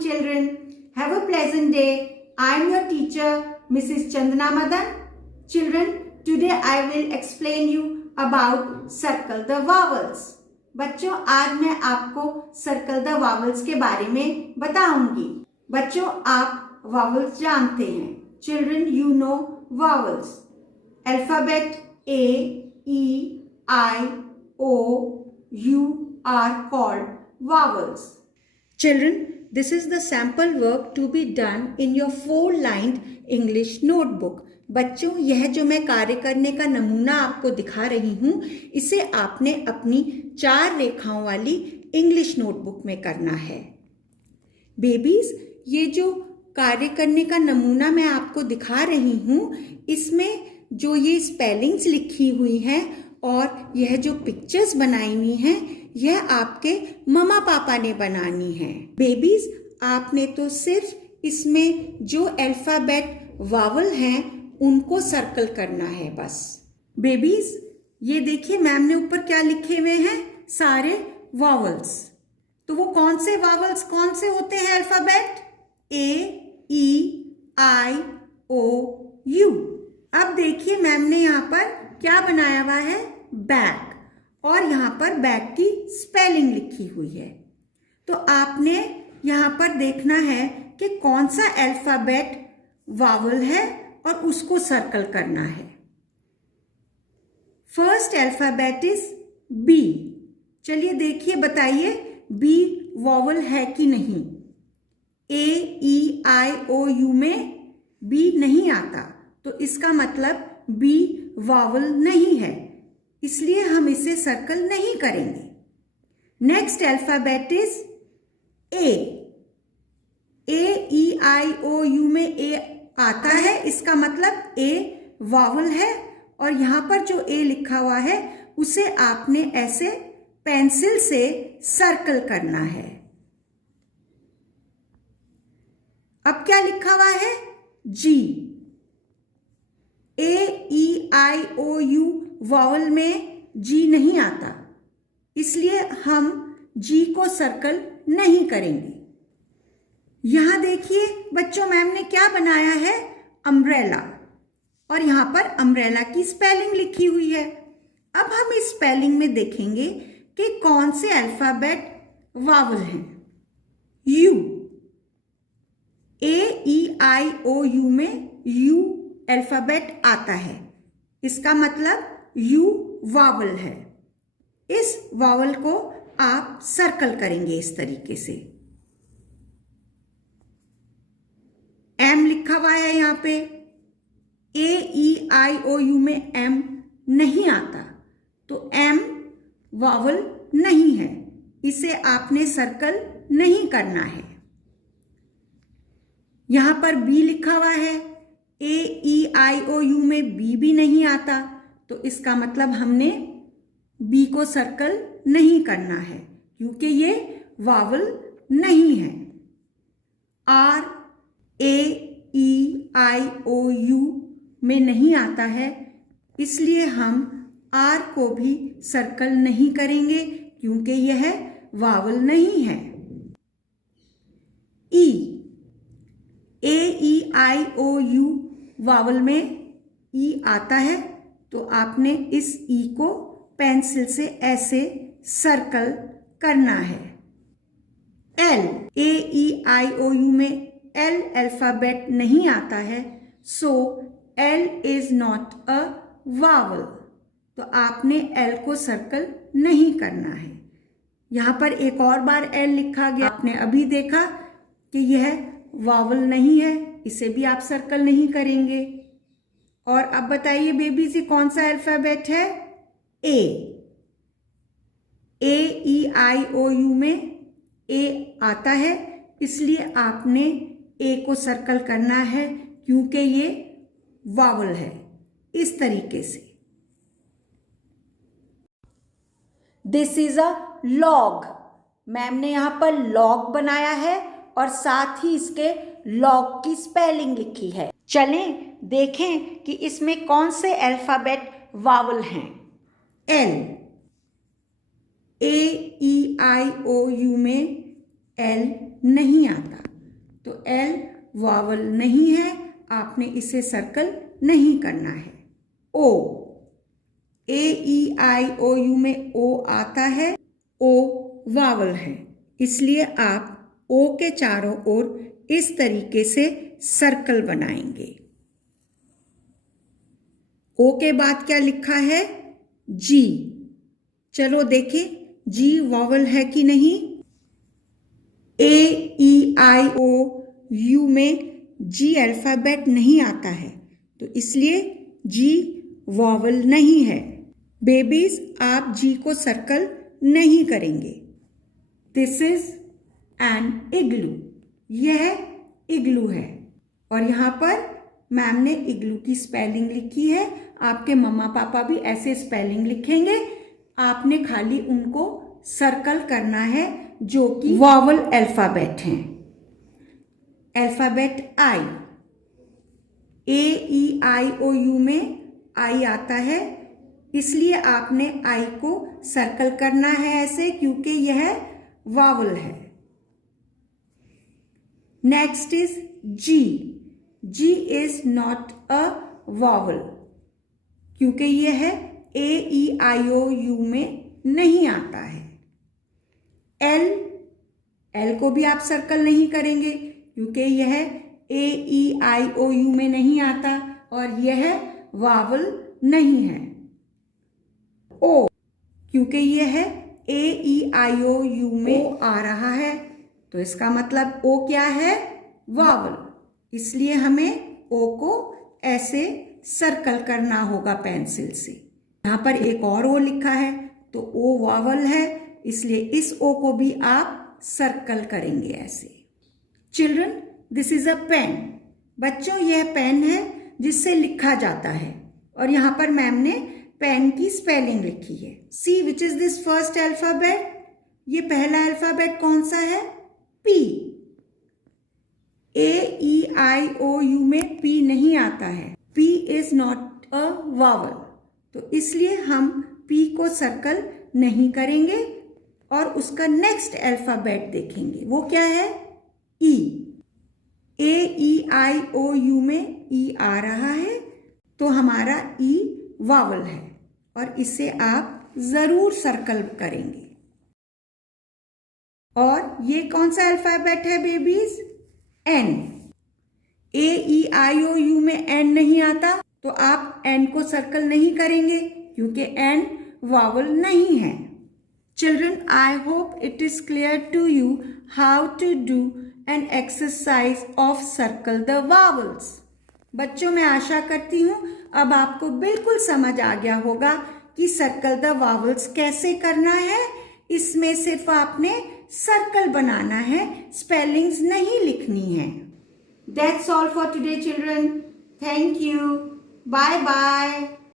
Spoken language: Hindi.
children. Have a pleasant day. I am your teacher, Mrs. Chandana Madan. Children, today I will explain you about circle the vowels. बच्चों, आज मैं आपको सर्कल द वावल्स के बारे में बताऊंगी. बच्चों, आप वावल्स जानते हैं. Children, you know vowels. Alphabet A, E, I, O, U are called vowels. Children, this is the sample work to be done in your 4-lined English notebook. बच्चों, यह जो मैं कार्य करने का नमूना आपको दिखा रही हूँ, इसे आपने अपनी 4 रेखाओं वाली इंग्लिश नोटबुक में करना है. बेबीज, ये जो कार्य करने का नमूना मैं आपको दिखा रही हूँ, इसमें जो ये स्पेलिंग्स लिखी हुई हैं और यह जो पिक्चर्स बनाई हुई हैं, यह आपके मम्मा पापा ने बनानी है. बेबीज, आपने तो सिर्फ इसमें जो अल्फाबेट वावल हैं उनको सर्कल करना है बस. बेबीज, ये देखिए मैम ने ऊपर क्या लिखे हुए हैं, सारे वावल्स. तो वो कौन से वावल्स कौन से होते हैं alphabet? A, E, I, O, U. अब देखिए मैम ने यहाँ पर क्या बनाया हुआ है, बैग, और यहाँ पर बैग की स्पेलिंग लिखी हुई है. तो आपने यहाँ पर देखना है कि कौन सा अल्फाबेट वावल है और उसको सर्कल करना है. First alphabet is B. चलिए देखिए, बताइए बी वावल है कि नहीं. A, E, I, O, U में बी नहीं आता, तो इसका मतलब बी वावल नहीं है, इसलिए हम इसे सर्कल नहीं करेंगे. Next alphabet is a. A, E, I, O, U में ए आता है, इसका मतलब ए वावल है, और यहां पर जो ए लिखा हुआ है उसे आपने ऐसे पेंसिल से सर्कल करना है. अब क्या लिखा हुआ है, जी. A, E, I, O, U vowel में जी नहीं आता, इसलिए हम जी को सर्कल नहीं करेंगे. यहां देखिए बच्चों, मैम ने क्या बनाया है, अम्ब्रेला, और यहां पर अम्ब्रेला की स्पेलिंग लिखी हुई है. अब हम इस स्पेलिंग में देखेंगे कि कौन से अल्फाबेट वावल हैं. You. A, E, I, O, U में यू अल्फाबेट आता है, इसका मतलब यू वावल है. इस वावल को आप सर्कल करेंगे इस तरीके से. एम लिखा हुआ है यहाँ पे. A, E, I, O, U में एम नहीं आता, तो एम वावल नहीं है, इसे आपने सर्कल नहीं करना है. यहां पर बी लिखा हुआ है. A, E, I, O, U में बी भी नहीं आता, तो इसका मतलब हमने बी को सर्कल नहीं करना है, क्योंकि ये वावल नहीं है. R, A, E, I, O, U में नहीं आता है, इसलिए हम आर को भी सर्कल नहीं करेंगे, क्योंकि यह वावल नहीं है. ई. A, E, I, O, U vowel में ई आता है, तो आपने इस ई को पेंसिल से ऐसे सर्कल करना है. L. A, E, I, O, U में एल अल्फाबेट नहीं आता है, so L is not a vowel, तो आपने एल को सर्कल नहीं करना है. यहां पर एक और बार एल लिखा गया, आपने अभी देखा कि यह वावल नहीं है, इसे भी आप सर्कल नहीं करेंगे. और अब बताइए बेबी जी, कौन सा अल्फाबेट है, ए. A, E, I, O, U में ए आता है, इसलिए आपने ए को सर्कल करना है, क्योंकि ये वावल है. इस तरीके से. This is a log. Ma'am ने यहां पर लॉग बनाया है और साथ ही इसके लॉग की स्पेलिंग लिखी है. चलें देखें कि इसमें कौन से अल्फाबेट वावल हैं. L. A, E, I, O, U में एल नहीं आता, तो एल वावल नहीं है, आपने इसे सर्कल नहीं करना है। ओ, ए ई आई ओ यू में ओ आता है, ओ वावल है, इसलिए आप ओ के चारों ओर इस तरीके से सर्कल बनाएंगे। ओ के बाद क्या लिखा है? जी। चलो देखें जी वावल है कि नहीं। ए ई आई ओ यू में जी अल्फाबेट नहीं आता है, तो इसलिए जी वावल नहीं है। बेबीज, आप जी को सर्कल नहीं करेंगे। दिस इज एन इग्लू, यह इग्लू है, और यहाँ पर मैम ने इग्लू की स्पेलिंग लिखी है। आपके मम्मा पापा भी ऐसे स्पेलिंग लिखेंगे, आपने खाली उनको सर्कल करना है जो कि वावल अल्फाबेट हैं। Alphabet I, A E I O U में आई आता है, इसलिए आपने आई को सर्कल करना है ऐसे, क्योंकि यह वावल है। Next is G. G is not a vowel, क्योंकि यह ए ई आई ओ यू में नहीं आता है। एल, एल को भी आप सर्कल नहीं करेंगे, क्योंकि यह ए ई आई ओ यू में नहीं आता और यह वावल नहीं है। ओ, क्योंकि यह ए ई आई ओ यू में आ रहा है, तो इसका मतलब ओ क्या है? वावल, इसलिए हमें ओ को ऐसे सर्कल करना होगा पेंसिल से। यहाँ पर एक और ओ लिखा है, तो ओ वावल है, इसलिए इस ओ को भी आप सर्कल करेंगे ऐसे। Children, this is a pen. बच्चों, यह पेन है जिससे लिखा जाता है, और यहाँ पर मैम ने पेन की स्पेलिंग लिखी है। See which is this first alphabet. ये पहला अल्फाबेट कौन सा है? P. A E I O U में पी नहीं आता है, P is not a vowel, तो इसलिए हम पी को सर्कल नहीं करेंगे और उसका नेक्स्ट अल्फाबेट देखेंगे। वो क्या है? ई। ए ई आई ओ यू में ई आ रहा है, तो हमारा ई वावल है, और इसे आप जरूर सर्कल करेंगे। और ये कौन सा अल्फाबेट है babies? N. A E I O U में एन नहीं आता, तो आप एन को सर्कल नहीं करेंगे, क्योंकि एन वावल नहीं है। Children, I hope it is clear to you how to do an exercise of circle the vowels. बच्चों, मैं आशा करती हूँ अब आपको बिल्कुल समझ आ गया होगा कि सर्कल द वावल्स कैसे करना है। इसमें सिर्फ आपने सर्कल बनाना है, स्पेलिंग्स नहीं लिखनी है। That's all for today, children. Thank you. Bye bye.